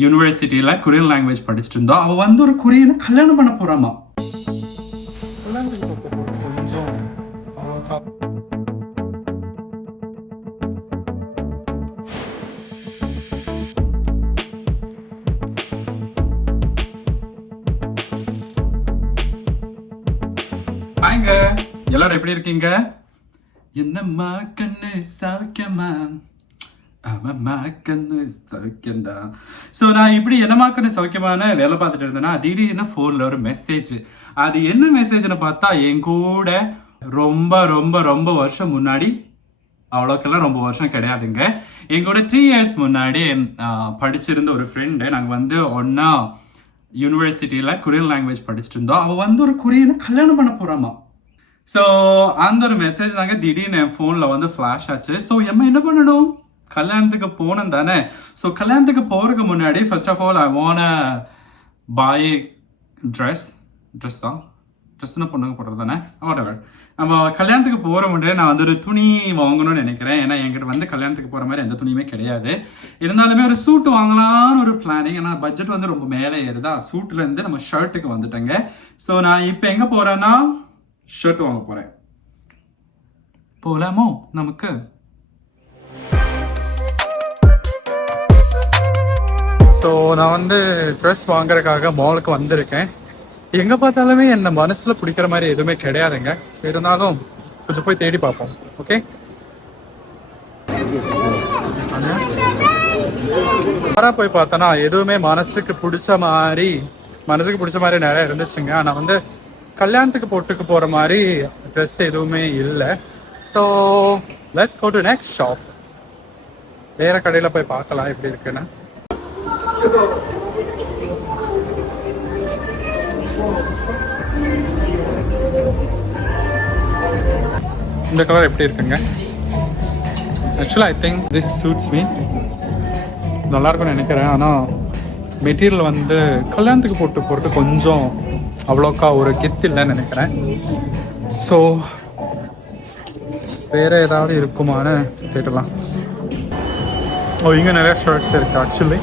யூனிவர்சிட்டியில Korean language படிச்சுட்டு இருந்தோம். அவ வந்து ஒரு கொரியனை கல்யாணம் பண்ண போறாமா. ஹாய்ங்க, எல்லாரும் எப்படி இருக்கீங்க? என்னம்மா கண்ணு சௌக்கியமா? ஆமாம்மா கண்ணு சௌக்கியம்தான். ஸோ நான் இப்படி என்னம்மா கண்ணு சௌக்கியமான வேலை பார்த்துட்டு இருந்தேன்னா திடீர்னு ஃபோனில் ஒரு மெசேஜ். அது என்ன மெசேஜ்னு பார்த்தா என் கூட ரொம்ப ரொம்ப ரொம்ப வருஷம் முன்னாடி, அவ்வளோக்கெல்லாம் ரொம்ப வருஷம் கிடையாதுங்க, எங்களோட 3 years முன்னாடி படிச்சிருந்த ஒரு ஃப்ரெண்டு. நாங்கள் வந்து ஒன்றா யூனிவர்சிட்டியில் கொரியன் லாங்குவேஜ் படிச்சுட்டு இருந்தோம். அவள் வந்து ஒரு கொரியனை கல்யாணம் பண்ண போகிறாமா. ஸோ அந்த ஒரு மெசேஜ் நாங்கள் திடீர்னு என் ஃபோனில் வந்து ஃப்ளாஷ் ஆச்சு. ஸோ என்ன பண்ணணும், கல்யாணத்துக்கு போனோம் தானே. ஸோ கல்யாணத்துக்கு போகிறதுக்கு முன்னாடி first of all I want boy ட்ரெஸ்ஸுன்னு பொண்ணுங்க போடுறது தானே, வாட்எவர். நம்ம கல்யாணத்துக்கு போகிற முன்னாடி நான் வந்து ஒரு துணி வாங்கணும்னு நினைக்கிறேன். ஏன்னா என்கிட்ட வந்து கல்யாணத்துக்கு போகிற மாதிரி எந்த துணியுமே கிடையாது. இருந்தாலுமே ஒரு சூட்டு வாங்கலான்னு ஒரு பிளானிங். ஏன்னா பட்ஜெட் வந்து ரொம்ப மேலே ஏறுதா. சூட்லேருந்து நம்ம ஷர்ட்டுக்கு வந்துட்டேங்க. ஸோ நான் இப்போ எங்கே போகிறேன்னா ஷர்ட் வாங்க போகிறேன். போகலாமோ நமக்கு? ஸோ நான் வந்து ட்ரெஸ் வாங்குறதுக்காக மாலுக்கு வந்திருக்கேன். எங்கே பார்த்தாலுமே என்ன மனசில் பிடிக்கிற மாதிரி எதுவுமே கிடையாதுங்க. இருந்தாலும் கொஞ்சம் போய் தேடி பார்ப்போம். ஓகே, போய் பார்த்தோன்னா எதுவுமே மனசுக்கு பிடிச்ச மாதிரி நிறைய இருந்துச்சுங்க. ஆனால் வந்து கல்யாணத்துக்கு போட்டுக்கு போகிற மாதிரி ட்ரெஸ் எதுவுமே இல்லை. So let's go to next shop. வேறு கடையில் போய் பார்க்கலாம் எப்படி இருக்குன்னு. இந்த கலர் எப்படி இருக்குங்க? ஆக்சுவலாக I think this suits me. நல்லாயிருக்கும்னு நினைக்கிறேன். ஆனால் மெட்டீரியல் வந்து கல்யாணத்துக்கு போட்டு போகிறது கொஞ்சம் அவ்வளோக்கா ஒரு கெத்து இல்லைன்னு நினைக்கிறேன். ஸோ வேறு ஏதாவது இருக்குமான்னு கேட்கலாம். இங்கே நிறைய ஷர்ட்ஸ் இருக்குது ஆக்சுவலி.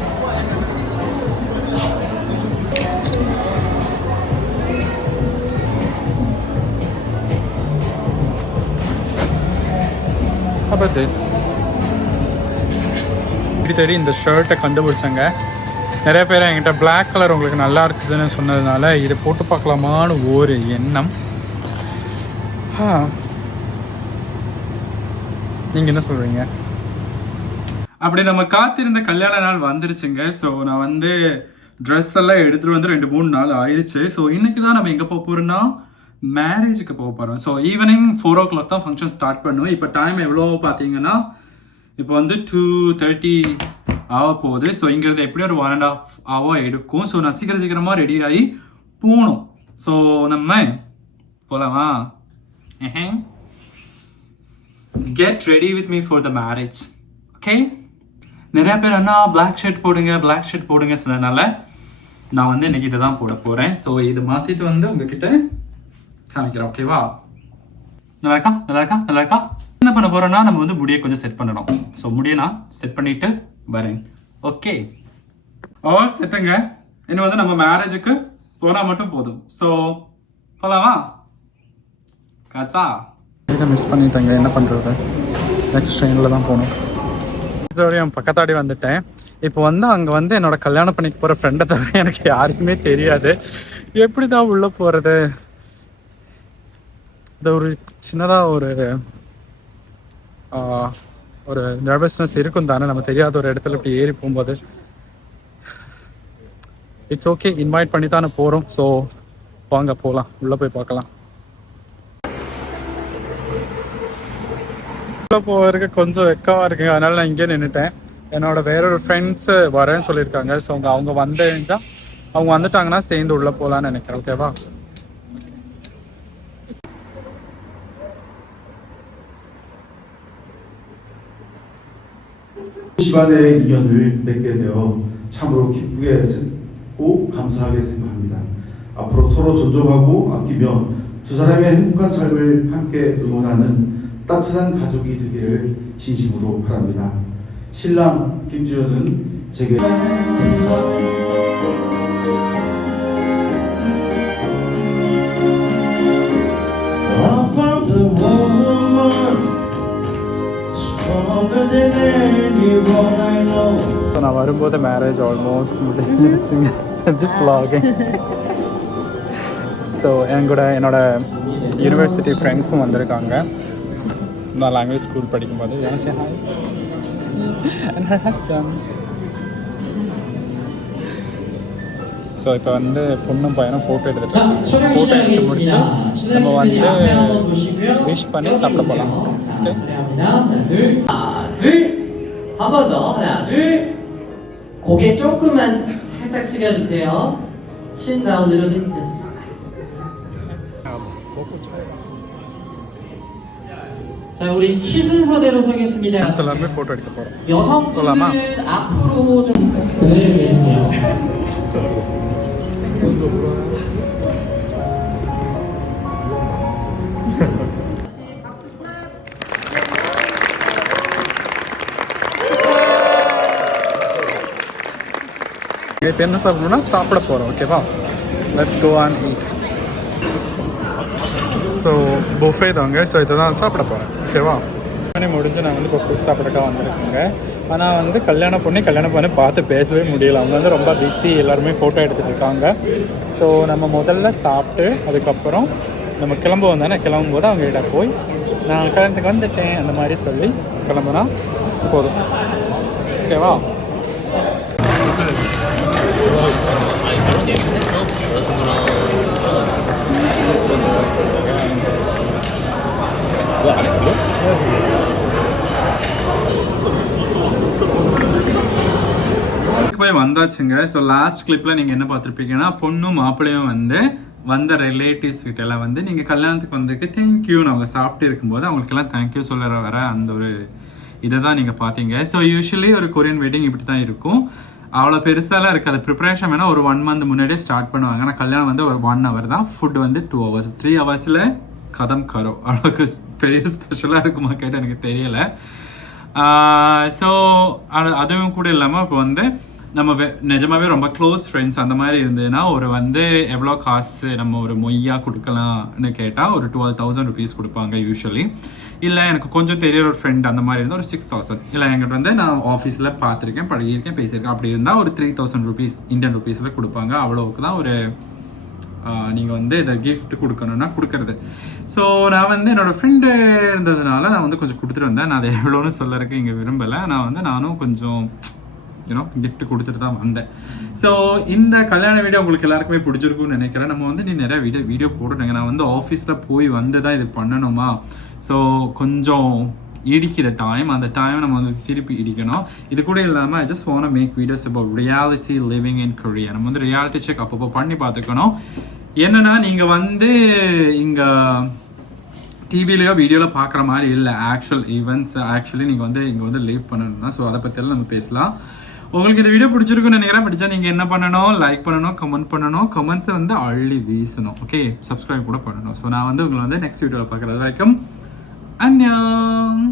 about this? இப்படி தேடி இந்த ஷர்ட்டை கண்டுபிடிச்சாங்க. நிறைய பேர் என்கிட்ட பிளாக் கலர் உங்களுக்கு நல்லா இருக்குதுன்னு சொன்னதுனால இதை போட்டு பார்க்கலாமான்னு ஒரு எண்ணம். நீங்கள் என்ன சொல்கிறீங்க? அப்படி நம்ம காத்திருந்த கல்யாண நாள் வந்துருச்சுங்க. ஸோ நான் வந்து ட்ரெஸ் எல்லாம் எடுத்துகிட்டு வந்து 2-3 நாள் ஆயிடுச்சு. ஸோ இன்னைக்கு தான் நம்ம எங்கே போக போகிறோன்னா மேரேஜுக்கு போக போகிறோம். ஸோ ஈவினிங் 4 o'clock தான் ஃபங்க்ஷன் ஸ்டார்ட் பண்ணுவோம். இப்போ டைம் எவ்வளோ பார்த்தீங்கன்னா இப்போ வந்து 2:30 ஆக போகுது. ஸோ இங்கேருந்து எப்படியும் ஒரு 1.5 hour எடுக்கும். ஸோ நான் சீக்கிரமாக ரெடி ஆகி போகணும். ஸோ நம்ம போகலாமா? Get ready with me for the marriage. Okay, நிறையா பேர் அண்ணா பிளாக் ஷர்ட் போடுங்க சொன்னதுனால நான் வந்து இன்னைக்கு இதை தான் போட போகிறேன். ஸோ இது மாற்றிட்டு வந்து உங்ககிட்ட காமிக்கிறேன். ஓகேவா? நல்லா இருக்கா? என்ன பண்ண போகிறோன்னா நம்ம வந்து முடியை கொஞ்சம் செட் பண்ணணும். ஸோ முடியை நான் செட் பண்ணிட்டு வரேன். ஓகே, ஆல் செட்டுங்க. இன்னும் வந்து நம்ம மேரேஜுக்கு போனால் மட்டும் போதும். ஸோ போகலாமா? காச்சா மிஸ் பண்ணிட்டேங்க, என்ன பண்ணுறது? நெக்ஸ்ட் ட்ரெயினில் தான் போகணும். இதோடையும் பக்கத்தாடி வந்துட்டேன். இப்போ வந்து அங்கே வந்து என்னோட கல்யாணம் பண்ணிக்க போகிற ஃப்ரெண்டை தவிர எனக்கு யாருக்குமே தெரியாது. எப்படி தான் உள்ளே போகிறது? இந்த ஒரு சின்னதாக ஒரு நர்வஸ்னஸ் இருக்கும் தானே, நம்ம தெரியாத ஒரு இடத்துல இப்படி ஏறி போகும்போது. இட்ஸ் ஓகே, இன்வைட் பண்ணி தானே போகிறோம். ஸோ வாங்க போகலாம், உள்ளே போய் பார்க்கலாம். உள்ளே போகிறதுக்கு கொஞ்சம் வெக்கமாக இருக்குங்க, அதனால நான் இங்கே நின்றுட்டேன். என்னோட வேறொரு ஃப்ரெண்ட்ஸு வரேன்னு சொல்லியிருக்காங்க. ஸோ அவங்க வந்துட்டாங்கன்னா சேர்ந்து உள்ளே போகலான்னு நினைக்கிறேன். ஓகேவா? 집안의 인연을 맺게 되어 참으로 기쁘게 생각하고 감사하게 생각합니다. 앞으로 서로 존중하고 아끼며 두 사람의 행복한 삶을 함께 응원하는 따뜻한 가족이 되기를 진심으로 바랍니다. 신랑 김지현은 제게 I found a woman stronger than anyone I know. So நான் வரும்போது மேரேஜ் ஆல்மோஸ்ட் முடிச்சிருச்சுங்க. Just vlogging. ஸோ என் கூட என்னோட யூனிவர்சிட்டி ஃப்ரெண்ட்ஸும் வந்திருக்காங்க. நான் லாங்குவேஜ் ஸ்கூல் படிக்கும்போது hi and her husband. So இப்போ வந்து பொண்ணும் பையனும் ஃபோட்டோ எடுத்துட்டு ஃபோட்டோ எடுத்து முடிச்சு நம்ம வந்து விஷ் பண்ணி சாப்பிட போகலாம். Okay 한 번 더. 하나, 둘. 고개 조금만 살짝 숙여주세요. Chin down a little bit. Yes. 자, 우리 키 순서대로 서겠습니다. எல்லாருமே ஃபோட்டோ எடுக்க போகிறோம். 여성분들은 앞으로 좀 그대로 계세요. இப்போ என்ன சாப்பிடணும்னா சாப்பிட போகிறோம். ஓகேவா, let's go and eat. So buffet தாங்க. ஸோ இதை தான் சாப்பிட போகிறேன். ஓகேவா, முடிஞ்சு நான் வந்து இப்போ ஃபுட் சாப்பிட்றக்கா வந்திருக்கேங்க. ஆனால் வந்து கல்யாணம் பண்ணி பார்த்து பேசவே முடியல. அவங்க வந்து ரொம்ப பிஸி, எல்லாருமே ஃபோட்டோ எடுத்துகிட்டு இருக்காங்க. ஸோ நம்ம முதல்ல சாப்பிட்டு அதுக்கப்புறம் நம்ம கிளம்புவோம் தானே, கிளம்பும்போது அவங்ககிட்ட போய் நான் கல்யாணத்துக்கு வந்துட்டேன் அந்த மாதிரி சொல்லி கிளம்புனா போதும். ஓகேவா, போய் வந்தாச்சுங்க. ஸோ லாஸ்ட் கிளிப்பில் நீங்கள் என்ன பார்த்துருப்பீங்கன்னா பொண்ணும் மாப்பிள்ளையும் வந்து வந்த ரிலேட்டிவ்ஸ் கிட்ட எல்லாம் வந்து நீங்கள் கல்யாணத்துக்கு வந்ததுக்கு தேங்க்யூன்னு அவங்க சாப்பிட்டு இருக்கும்போது அவங்களுக்கெல்லாம் தேங்க்யூ சொல்ல வர அந்த ஒரு இதை தான் நீங்கள் பார்த்தீங்க. ஸோ யூஸ்வலி ஒரு கொரியன் வெட்டிங் இப்படி தான் இருக்கும். அவ்வளோ பெருசாலாம் இருக்காது. ப்ரிப்பரேஷன் வேணால் ஒரு 1 month முன்னாடியே ஸ்டார்ட் பண்ணுவாங்க. ஆனால் கல்யாணம் வந்து ஒரு 1 hour தான், ஃபுட் வந்து 2 hours. 3 hours கதம் கரோ. அவ்வளோக்கு பெரிய ஸ்பெஷலாக இருக்குமா கேட்டால் எனக்கு தெரியலை. ஸோ அதுவும் கூட இல்லாமல் இப்போ வந்து நம்ம நிஜமாவே ரொம்ப க்ளோஸ் ஃப்ரெண்ட்ஸ் அந்த மாதிரி இருந்ததுன்னா ஒரு வந்து எவ்வளோ காசு நம்ம ஒரு மொய்யா கொடுக்கலாம்னு கேட்டால் ஒரு 12,000 rupees கொடுப்பாங்க யூஸ்வலி. இல்லை எனக்கு கொஞ்சம் தெரிய ஒரு ஃப்ரெண்ட் அந்த மாதிரி இருந்தால் ஒரு 6,000. இல்லை எங்கிட்ட வந்து நான் ஆஃபீஸில் பார்த்துருக்கேன், பழகியிருக்கேன், பேசியிருக்கேன். அப்படி இருந்தால் ஒரு 3,000 rupees இந்தியன் ருபீஸில் கொடுப்பாங்க. அவ்வளோவுக்கு தான் ஒரு நீங்கள் வந்து இதை கிஃப்ட் கொடுக்கணுன்னா கொடுக்கறது. ஸோ நான் வந்து என்னோடய ஃப்ரெண்டு இருந்ததுனால நான் வந்து கொஞ்சம் கொடுத்துட்டு வந்தேன். நான் அதை எவ்வளோன்னு சொல்லறதுக்கு இங்கே விரும்பலை. நானும் கொஞ்சம் கிஃப்ட் கொடுத்துட்டு தான் வந்தேன். ஸோ இந்த கல்யாண வீடியோ உங்களுக்கு எல்லாருக்குமே பிடிச்சிருக்கும்னு நினைக்கிறேன். நம்ம வந்து நீ நிறைய வீடியோ போட்டுட்டேங்க. நான் வந்து ஆஃபீஸில் போய் வந்து தான் இது பண்ணணுமா, ஸோ கொஞ்சம் இடிக்கிற அந்த டைம் நம்ம வந்து திருப்பி இடிக்கணும். இது கூட இல்லாமல் I just want make videos about reality living in Korea. நம்ம வந்து ரியாலிட்டி செக் அப்பப்போ பண்ணி பார்த்துக்கணும். என்னன்னா நீங்கள் வந்து இங்கே டிவிலையோ வீடியோவில் பார்க்குற மாதிரி இல்லை, ஆக்சுவல் ஈவெண்ட்ஸ் ஆக்சுவலி நீங்கள் வந்து இங்கே வந்து லிவ் பண்ணணும்னா. ஸோ அதை பற்றியெல்லாம் நம்ம பேசலாம். உங்களுக்கு இந்த வீடியோ பிடிச்சிருக்குன்னு நினைக்கிறேன். பிடிச்சா நீங்கள் என்ன பண்ணணும், லைக் பண்ணணும், கமெண்ட் பண்ணணும், கமெண்ட்ஸை வந்து அள்ளி வீசணும். ஓகே, சப்ஸ்கிரைப் கூட பண்ணணும். ஸோ நான் வந்து உங்களை வந்து நெக்ஸ்ட் வீடியோவில் பார்க்குறது வரைக்கும் அன்யம்.